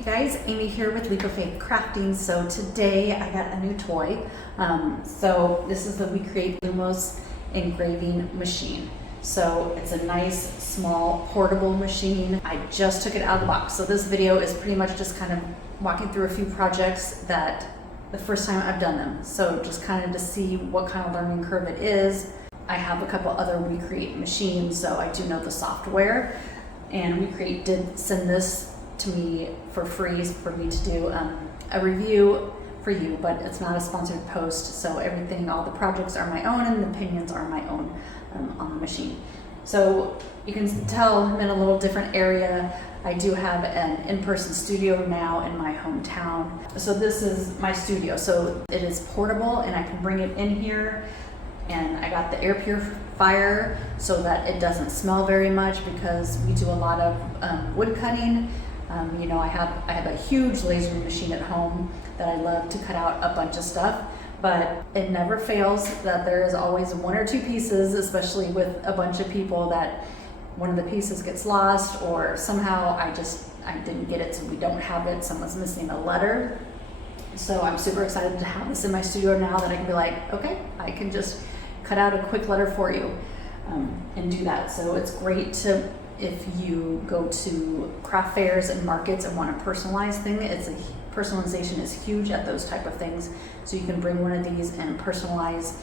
Hey guys, Amy here with WeCreat Crafting. So today I got a new toy. So this is the WeCreat Lumos engraving machine. So it's a nice, small, portable machine. I just took it out of the box. So this video is pretty much just kind of walking through a few projects that the first time I've done them. So just kind of to see what kind of learning curve it is. I have a couple other WeCreat machines, so I do know the software. And WeCreat did send this to me for free for me to do a review for you, but it's not a sponsored post, so everything, all the projects are my own and the opinions are my own on the machine. So you can tell I'm in a little different area. I do have an in-person studio now in my hometown. So this is my studio. So it is portable and I can bring it in here, and I got the air purifier so that it doesn't smell very much because we do a lot of wood cutting. You know, I have a huge laser machine at home that I love to cut out a bunch of stuff, but it never fails that there is always one or two pieces, especially with a bunch of people, that one of the pieces gets lost or somehow I didn't get it, so we don't have it, someone's missing a letter. So I'm super excited to have this in my studio now that I can be like, okay, I can just cut out a quick letter for you and do that. So it's great to, if you go to craft fairs and markets and want a personalized thing, personalization is huge at those type of things. So you can bring one of these and personalize,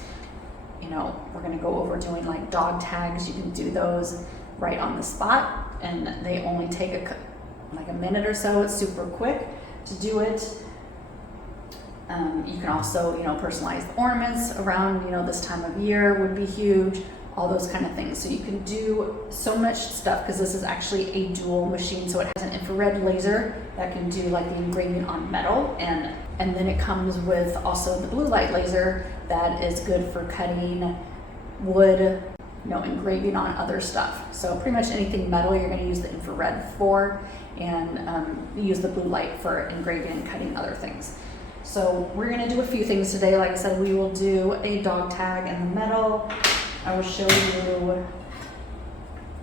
you know, we're gonna go over doing like dog tags. You can do those right on the spot and they only take like a minute or so. It's super quick to do it. You can also, you know, personalize the ornaments around, you know, this time of year would be huge. All those kind of things. So you can do so much stuff because this is actually a dual machine. So it has an infrared laser that can do like the engraving on metal, and then it comes with also the blue light laser that is good for cutting wood, you know, engraving on other stuff. So pretty much anything metal you're going to use the infrared for, and use the blue light for engraving and cutting other things. So we're going to do a few things today. Like I said, we will do a dog tag in the metal. I will show you,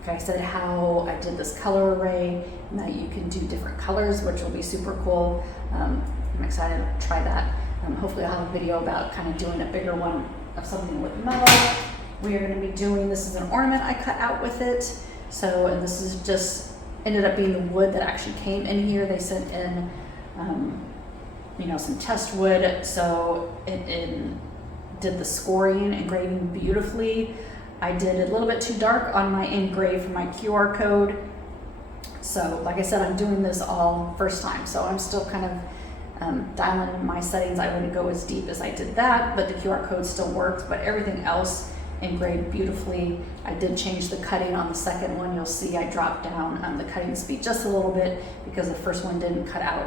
like I said, how I did this color array, and that you can do different colors, which will be super cool. I'm excited to try that. Hopefully I'll have a video about kind of doing a bigger one of something with metal. We are going to be doing, this is an ornament I cut out with it. So, and this is just, ended up being the wood that actually came in here. They sent in, you know, some test wood. So it did the scoring, engraving beautifully. I did a little bit too dark on my engrave for my QR code. So like I said, I'm doing this all first time. So I'm still kind of dialing in my settings. I wouldn't go as deep as I did that, but the QR code still works, but everything else engraved beautifully. I did change the cutting on the second one. You'll see I dropped down the cutting speed just a little bit because the first one didn't cut out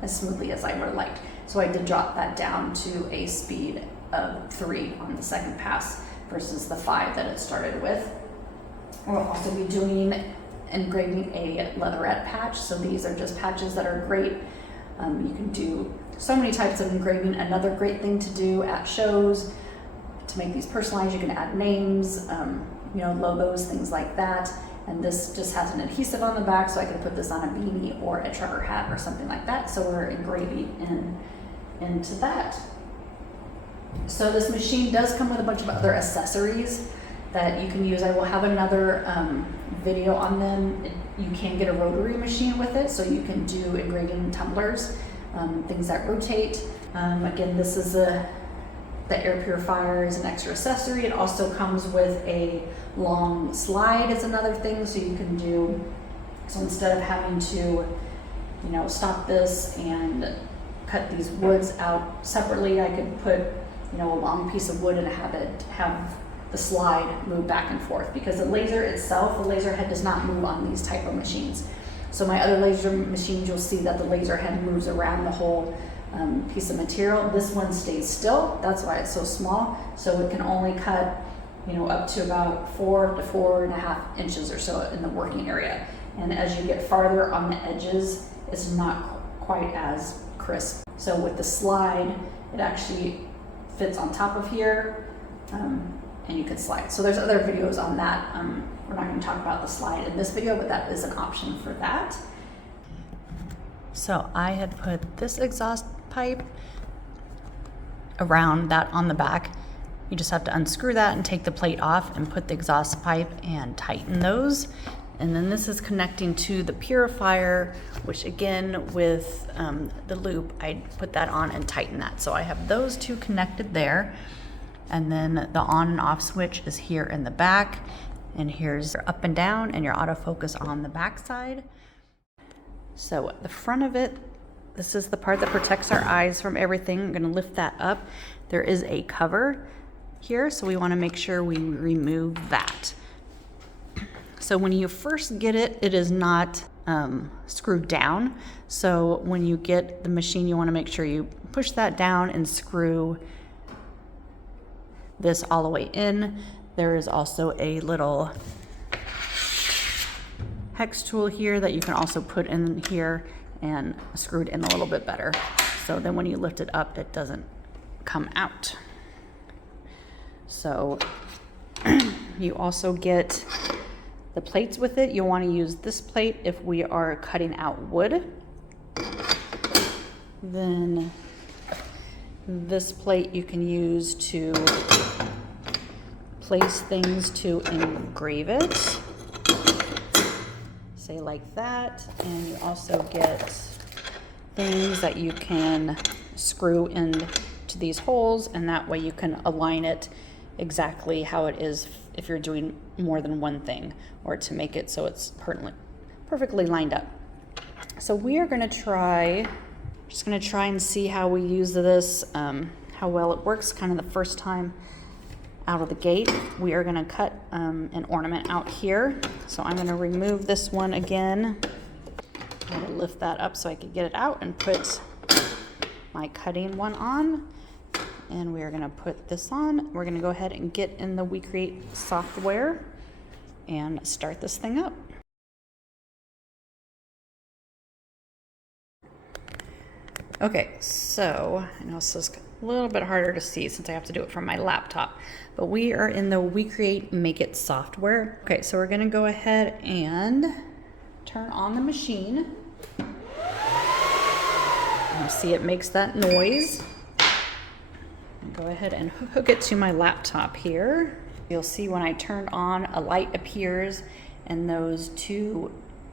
as smoothly as I would have liked. So I did drop that down to a speed of 3 on the second pass versus the 5 that it started with. We'll also be doing engraving a leatherette patch. So these are just patches that are great. You can do so many types of engraving. Another great thing to do at shows to make these personalized, you can add names, you know, logos, things like that. And this just has an adhesive on the back, so I can put this on a beanie or a trucker hat or something like that. So we're engraving into that. So this machine does come with a bunch of other accessories that you can use. I will have another video on them. You can get a rotary machine with it, so you can do engraving tumblers, things that rotate. Again, this is the air purifier is an extra accessory. It also comes with a long slide is another thing, so you can do, so instead of having to, you know, stop this and cut these woods out separately, I could put, you know, a long piece of wood and have the slide move back and forth, because the laser itself, the laser head does not move on these type of machines. So my other laser machines, you'll see that the laser head moves around the whole piece of material. This one stays still. That's why it's so small. So it can only cut, you know, up to about 4 to 4.5 inches or so in the working area. And as you get farther on the edges, it's not quite as crisp. So with the slide, it actually fits on top of here, and you can slide. So there's other videos on that. We're not going to talk about the slide in this video, but that is an option for that. So I had put this exhaust pipe around that on the back. You just have to unscrew that and take the plate off and put the exhaust pipe and tighten those. And then this is connecting to the purifier, which again with the loop, I put that on and tighten that. So I have those two connected there. And then the on and off switch is here in the back. And here's your up and down and your autofocus on the back side. So the front of it, this is the part that protects our eyes from everything. I'm gonna lift that up. There is a cover here, so we wanna make sure we remove that. So when you first get it, it is not screwed down. So when you get the machine, you wanna make sure you push that down and screw this all the way in. There is also a little hex tool here that you can also put in here and screw it in a little bit better. So then when you lift it up, it doesn't come out. So you also get the plates with it. You'll want to use this plate if we are cutting out wood. Then this plate you can use to place things to engrave it. Say like that. And you also get things that you can screw into these holes, and that way you can align it exactly how it is if you're doing more than one thing, or to make it so it's perfectly lined up. So we are going to try and see how we use this, how well it works kind of the first time out of the gate. We are going to cut an ornament out here. So I'm going to remove this one again. I'm going to lift that up so I can get it out and put my cutting one on. And we are going to put this on. We're going to go ahead and get in the WeCreat software and start this thing up. Okay, so I know this is a little bit harder to see since I have to do it from my laptop, but we are in the WeCreat Make It software. Okay, so we're going to go ahead and turn on the machine. You'll see it makes that noise. Go ahead and hook it to my laptop here. You'll see when I turn on, a light appears and those two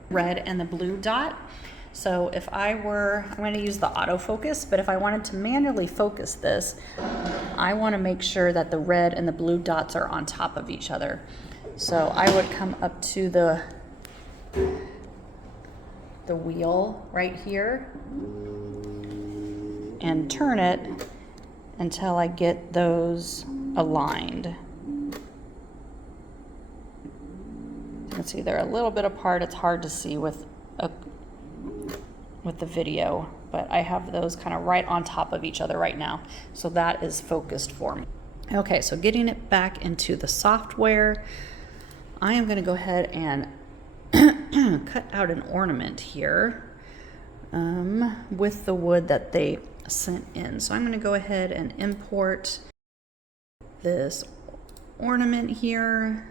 red and the blue dot. So if I'm going to use the autofocus, but if I wanted to manually focus this, I want to make sure that the red and the blue dots are on top of each other. So I would come up to the wheel right here and turn it until I get those aligned. You can see they're a little bit apart. It's hard to see with the video, but I have those kind of right on top of each other right now. So that is focused for me. Okay, so getting it back into the software, I am going to go ahead and cut out an ornament here with the wood that they sent in. So I'm going to go ahead and import this ornament here,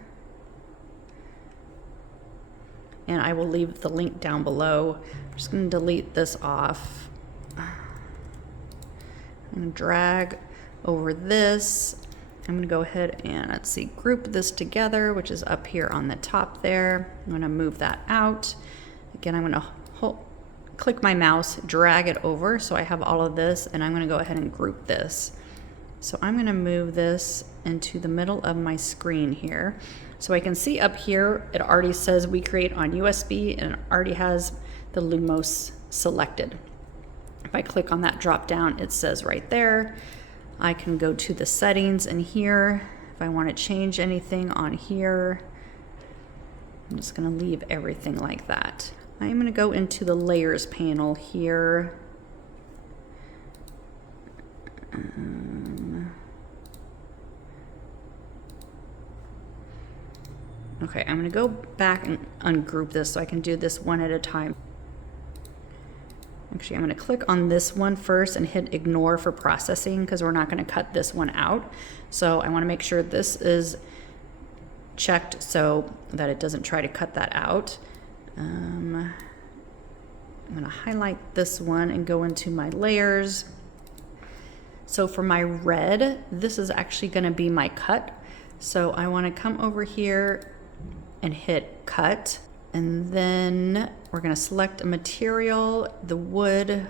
and I will leave the link down below. I'm just going to delete this off. I'm going to drag over this. I'm going to go ahead and, let's see, group this together, which is up here on the top there. I'm going to move that out. Again, I'm going to click my mouse, drag it over so I have all of this, and I'm going to go ahead and group this. So I'm going to move this into the middle of my screen here. So I can see up here, it already says WeCreat on USB, and it already has the Lumos selected. If I click on that drop down, it says right there. I can go to the settings in here. If I want to change anything on here, I'm just going to leave everything like that. I'm going to go into the layers panel here. Okay, I'm going to go back and ungroup this so I can do this one at a time. Actually, I'm going to click on this one first and hit ignore for processing because we're not going to cut this one out. So I want to make sure this is checked so that it doesn't try to cut that out. I'm gonna highlight this one and go into my layers. So for my red, this is actually gonna be my cut. So I wanna come over here and hit cut. And then we're gonna select a material, the wood.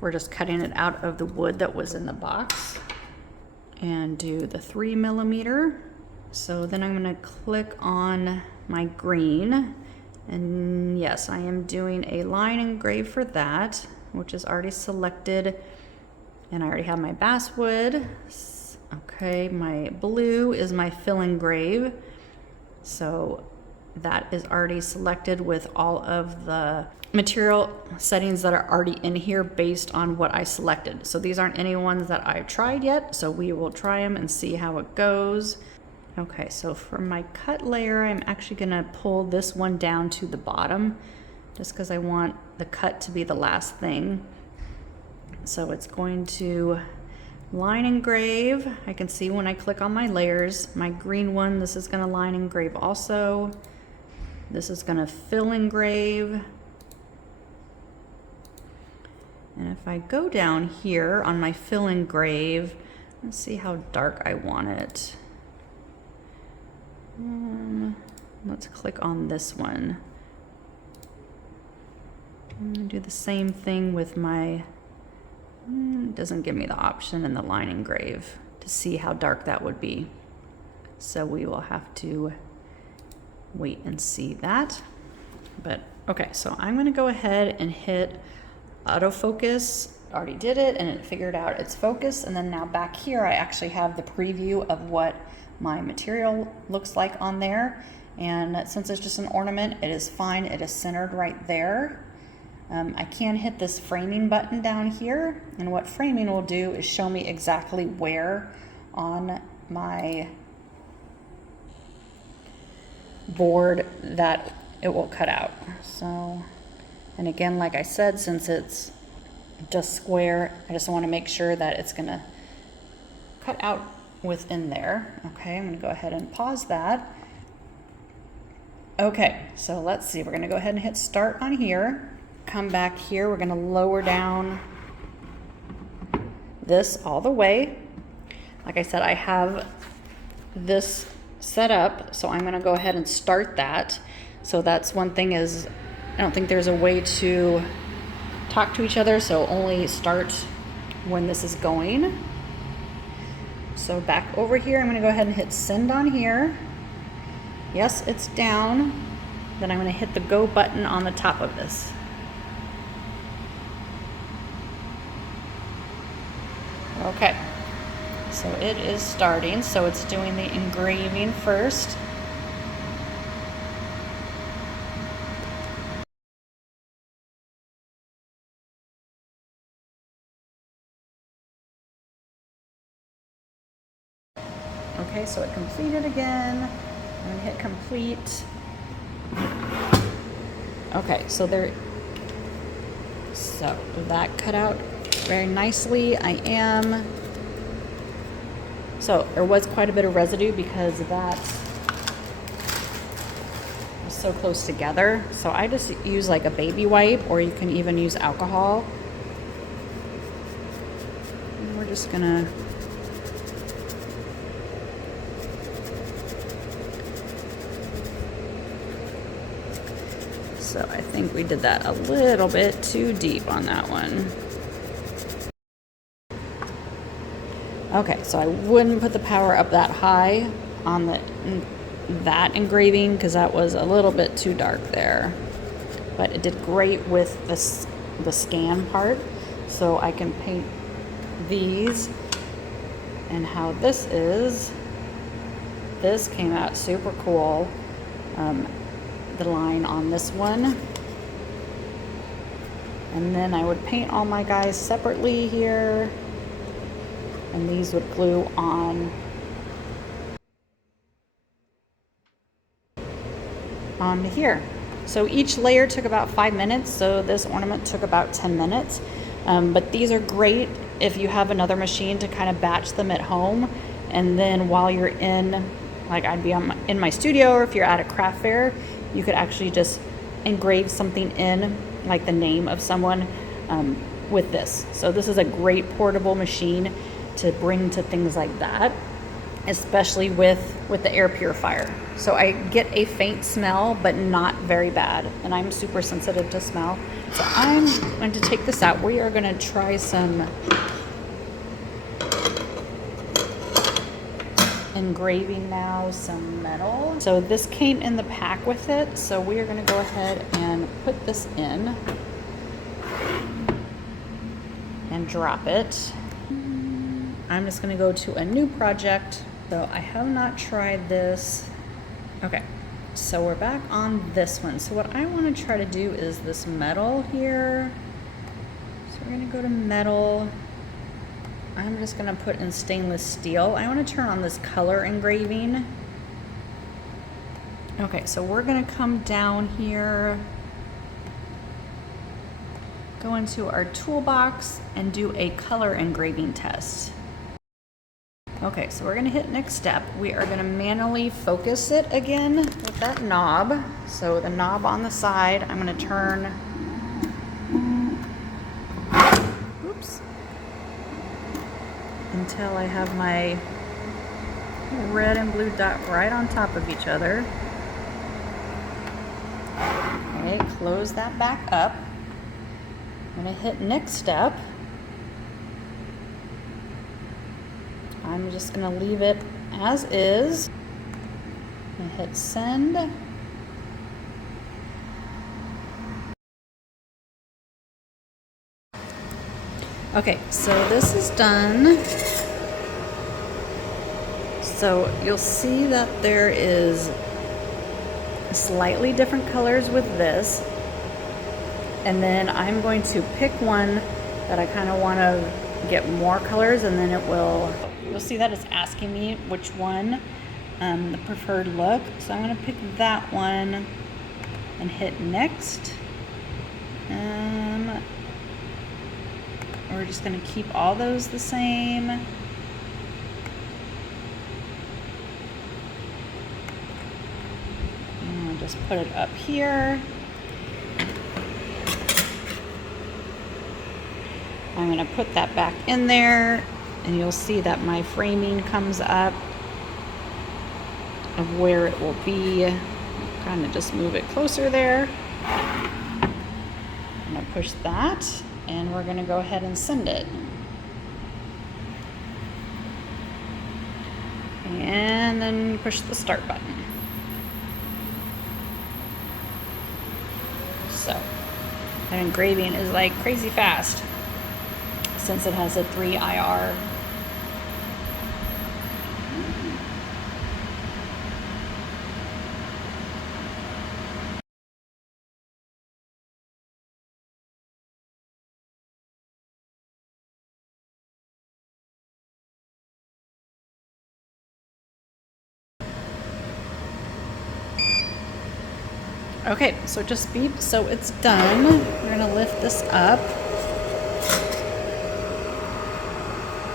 We're just cutting it out of the wood that was in the box. And do the 3mm. So then I'm gonna click on my green. And yes, I am doing a line engrave for that, which is already selected. And I already have my basswood. Okay, my blue is my fill engrave. So that is already selected with all of the material settings that are already in here based on what I selected. So these aren't any ones that I've tried yet, so we will try them and see how it goes. Okay, so for my cut layer, I'm actually gonna pull this one down to the bottom just because I want the cut to be the last thing. So it's going to line engrave. I can see when I click on my layers, my green one, this is gonna line engrave also. This is gonna fill engrave. And if I go down here on my fill engrave, let's see how dark I want it. Let's click on this one. I'm gonna do the same thing with my, it doesn't give me the option in the line engrave to see how dark that would be. So we will have to wait and see that. But okay, so I'm gonna go ahead and hit autofocus. Already did it and it figured out its focus. And then now back here, I actually have the preview of what my material looks like on there. And since it's just an ornament, it is fine. It is centered right there. I can hit this framing button down here. And what framing will do is show me exactly where on my board that it will cut out. So, and again, like I said, since it's just square, I just want to make sure that it's gonna cut out within there. Okay, I'm gonna go ahead and pause that. Okay, so let's see, we're gonna go ahead and hit start on here. Come back here, we're gonna lower down this all the way. Like I said, I have this set up, so I'm gonna go ahead and start that. So that's one thing is, I don't think there's a way to talk to each other, so only start when this is going. So back over here, I'm gonna go ahead and hit send on here. Yes, it's down. Then I'm gonna hit the go button on the top of this. Okay, so it is starting. So it's doing the engraving first. Okay, so it completed again. I'm gonna hit complete. Okay, so that cut out very nicely. So there was quite a bit of residue because that was so close together. So I just use like a baby wipe, or you can even use alcohol. And we're just gonna So I think we did that a little bit too deep on that one. Okay, so I wouldn't put the power up that high on that engraving because that was a little bit too dark there. But it did great with the scan part. So I can paint these, and how this came out super cool. The line on this one, and then I would paint all my guys separately here, and these would glue on here. So each layer took about 5 minutes, so this ornament took about 10 minutes. But these are great if you have another machine to kind of batch them at home, and then while you're in, like I'd be in my studio, or if you're at a craft fair, you could actually just engrave something in like the name of someone with this. So this is a great portable machine to bring to things like that, especially with the air purifier. So I get a faint smell, but not very bad. And I'm super sensitive to smell. So I'm going to take this out. We are going to try some engraving now, some metal. So this came in the pack with it. So we are going to go ahead and put this in and drop it. I'm just going to go to a new project. So I have not tried this. Okay, so we're back on this one. So what I want to try to do is this metal here. So we're going to go to metal. I'm just going to put in stainless steel. I want to turn on this color engraving. Okay, so we're going to come down here, go into our toolbox and do a color engraving test. Okay, so we're gonna hit next step. We are gonna manually focus it again with that knob. So the knob on the side, I'm gonna turn, oops, until I have my red and blue dot right on top of each other. Okay, close that back up. I'm gonna hit next step. I'm just gonna leave it as is. And hit send. Okay, so this is done. So you'll see that there is slightly different colors with this. And then I'm going to pick one that I kind of want to get more colors, and then it will, you'll see that it's asking me which one, the preferred look. So I'm going to pick that one and hit next. We're just going to keep all those the same. And I'll just put it up here. I'm going to put that back in there, and you'll see that my framing comes up of where it will be. Kind of just move it closer there. I'm going to push that, and we're going to go ahead and send it. And then push the start button. So that engraving is like crazy fast, since it has a 3 IR. Okay, so it just beeped, so it's done. We're gonna lift this up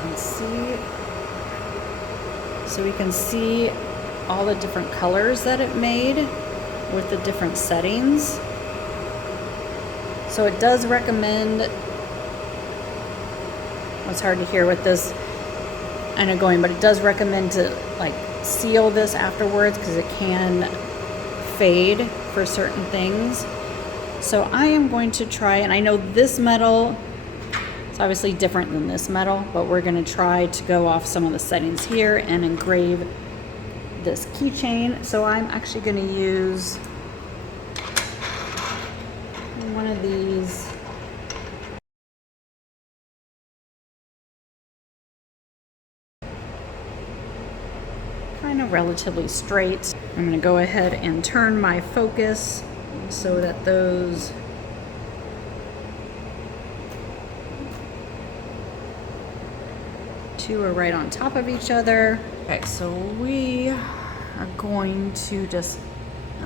and see, so we can see all the different colors that it made with the different settings. So it does recommend, it's hard to hear with this, I know going, but it does recommend to like seal this afterwards because it can fade for certain things. So I am going to try, and I know this metal, it's obviously different than this metal, but we're going to try to go off some of the settings here and engrave this keychain. So I'm actually going to use one of these kind of relatively straight. I'm going to go ahead and turn my focus so that those two are right on top of each other. Okay, so we are going to just,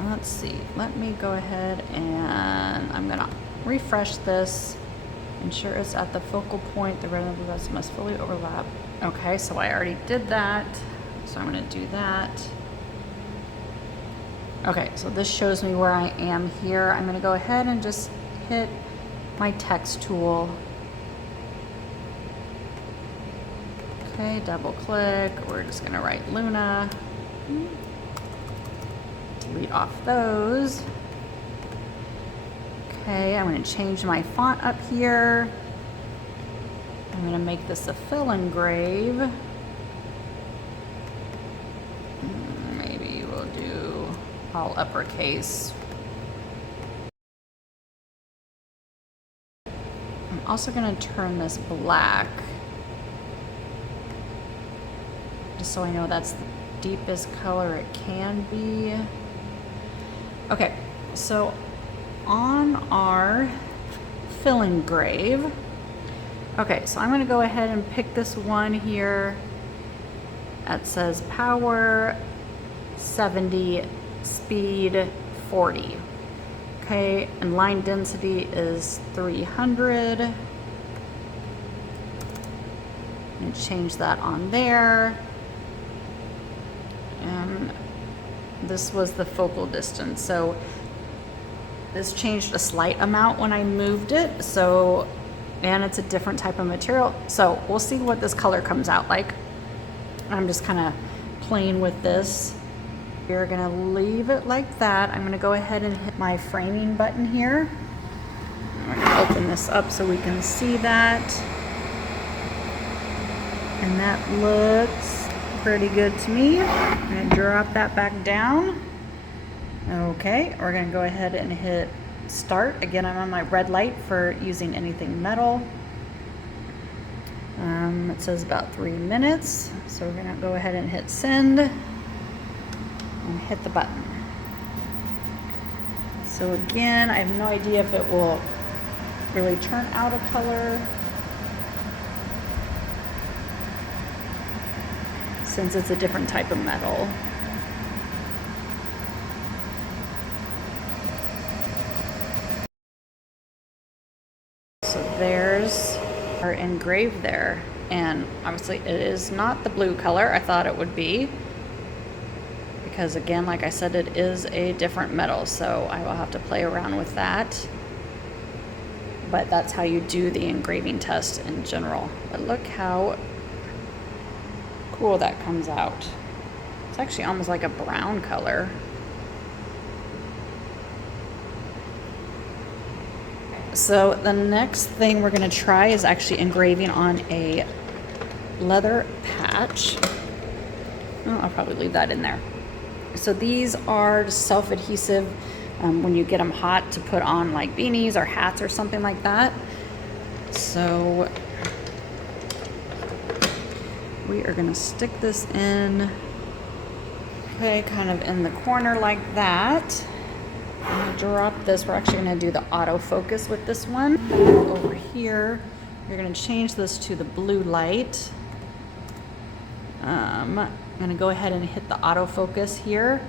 let's see, let me go ahead and I'm going to refresh this, ensure it's at the focal point. The red and the blue dots must fully overlap. Okay, so I already did that. So I'm going to do that. Okay, so this shows me where I am here. I'm going to go ahead and just hit my text tool. Okay, double click. We're just gonna write Luna. Delete off those. Okay, I'm gonna change my font up here. I'm gonna make this a fill engrave. Maybe we'll do all uppercase. I'm also gonna turn this black, just so I know that's the deepest color it can be. Okay, so on our fill engrave, okay, so I'm gonna go ahead and pick this one here that says power 70, speed 40. Okay, and line density is 300. And change that on there. And this was the focal distance. So this changed a slight amount when I moved it. So, and it's a different type of material. So we'll see what this color comes out like. I'm just kind of playing with this. We're gonna leave it like that. I'm gonna go ahead and hit my framing button here. I'm gonna open this up so we can see that. And that looks pretty good to me. I'm gonna drop that back down. Okay, we're gonna go ahead and hit start. Again, I'm on my red light for using anything metal. It says about 3 minutes. So we're gonna go ahead and hit send and hit the button. So again, I have no idea if it will really turn out a color, since it's a different type of metal. So there's our engrave there. And obviously it is not the blue color I thought it would be, because again, like I said, it is a different metal, so I will have to play around with that. But that's how you do the engraving test in general. But look how cool that comes out. It's actually almost like a brown color. So the next thing we're gonna try is actually engraving on a leather patch. Oh, I'll probably leave that in there. So these are self-adhesive when you get them hot to put on like beanies or hats or something like that. So we are gonna stick this in, okay, kind of in the corner like that. I'm gonna drop this. We're actually gonna do the autofocus with this one. Over here, you're gonna change this to the blue light. I'm gonna go ahead and hit the autofocus here.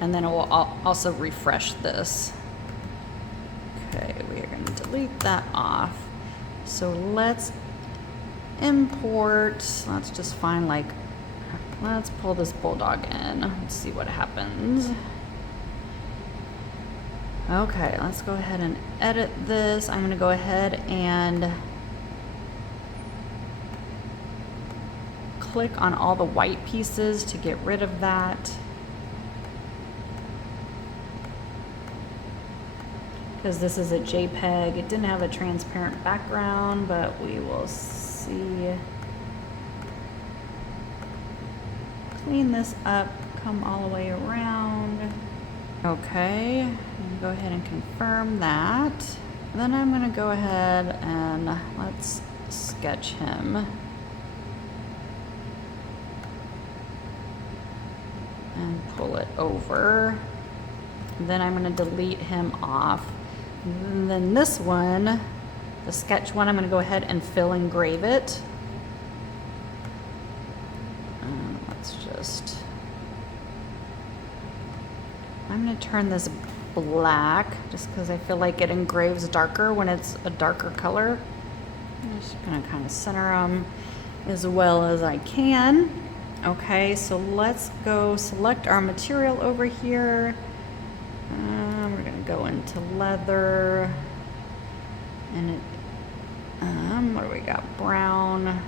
And then it will also refresh this. Okay, we are gonna delete that off. So let's import, let's just find like, let's pull this bulldog in. Let's see what happens. Okay, let's go ahead and edit this. I'm gonna go ahead and click on all the white pieces to get rid of that. Because this is a JPEG. It didn't have a transparent background, but we will see. Clean this up, come all the way around. Okay, I'm gonna go ahead and confirm that. Then I'm gonna go ahead and let's sketch him. And pull it over. Then I'm gonna delete him off. And then this one, the sketch one, I'm gonna go ahead and fill engrave it. Let's just, I'm gonna turn this black just because I feel like it engraves darker when it's a darker color. I'm just gonna kind of center them as well as I can. Okay, so let's go select our material over here. We're gonna go into leather, and it, what do we got? Brown.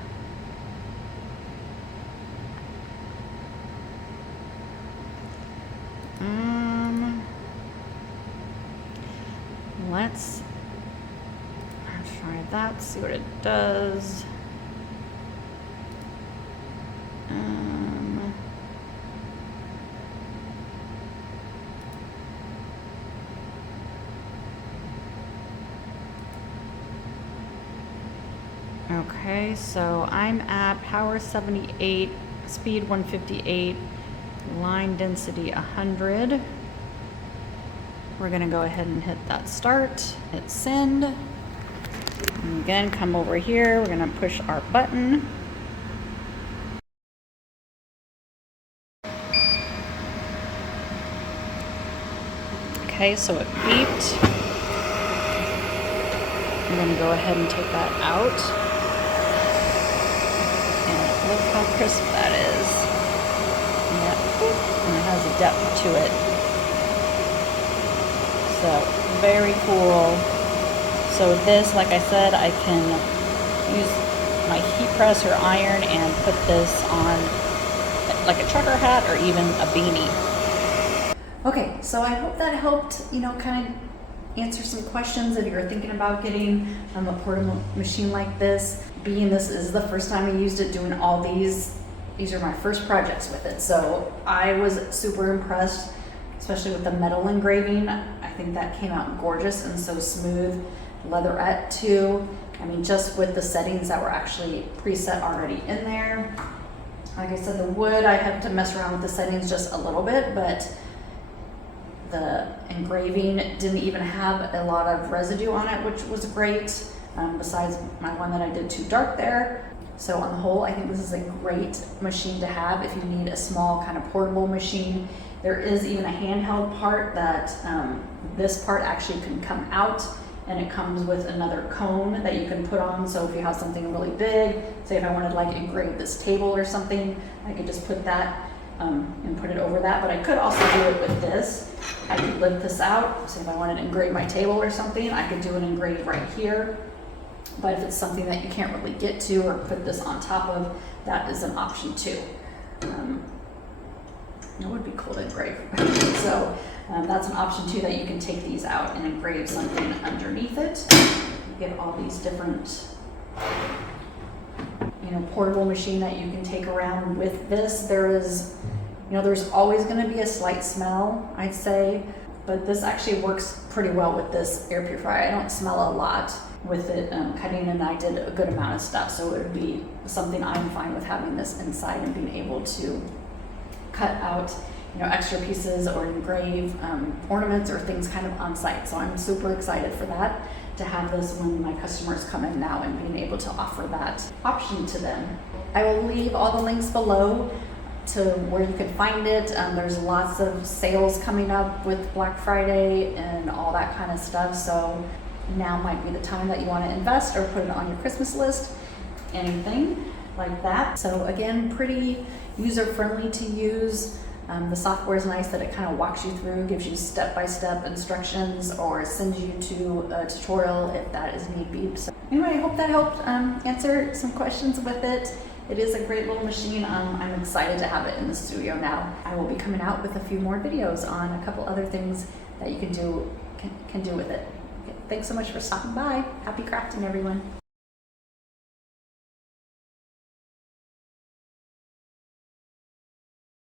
Let's try that, see what it does. Okay, so I'm at power 78, speed 158, line density 100. We're gonna go ahead and hit that start, hit send. And again, come over here, we're gonna push our button. Okay, so it beeped. I'm gonna go ahead and take that out. And look how crisp that is. Yeah, and it has a depth to it. So, very cool. So this, like I said, I can use my heat press or iron and put this on like a trucker hat or even a beanie. Okay, so I hope that helped, kind of answer some questions if you're thinking about getting a portable machine like this. Being this is the first time I used it, doing all these are my first projects with it. So I was super impressed, especially with the metal engraving. I think that came out gorgeous and so smooth. Leatherette too. I mean, just with the settings that were actually preset already in there. Like I said, the wood, I had to mess around with the settings just a little bit, but the engraving didn't even have a lot of residue on it, which was great, besides my one that I did too dark there. So on the whole, I think this is a great machine to have if you need a small kind of portable machine. There is even a handheld part that this part actually can come out, and it comes with another cone that you can put on. So if you have something really big, say if I wanted to like engrave this table or something, I could just put that and put it over that. But I could also do it with this. I could lift this out. So if I wanted to engrave my table or something, I could do an engrave right here. But if it's something that you can't really get to or put this on top of, that is an option too. It would be cool to engrave. So that's an option too, that you can take these out and engrave something underneath it. You get all these different, portable machine that you can take around with this. There is, there's always going to be a slight smell, I'd say, but this actually works pretty well with this air purifier. I don't smell a lot with it cutting, and I did a good amount of stuff, so it would be something I'm fine with having this inside and being able to cut out extra pieces or engrave ornaments or things kind of on site. So I'm super excited for that, to have this when my customers come in now and being able to offer that option to them. I will leave all the links below to where you can find it. There's lots of sales coming up with Black Friday and all that kind of stuff. So now might be the time that you want to invest or put it on your Christmas list, anything like that. So again, pretty user-friendly to use. The software is nice that it kind of walks you through, gives you step-by-step instructions, or sends you to a tutorial if that is need be. So anyway, I hope that helped answer some questions with it. It is a great little machine. I'm excited to have it in the studio now. I will be coming out with a few more videos on a couple other things that you can do with it. Okay, thanks so much for stopping by. Happy crafting, everyone.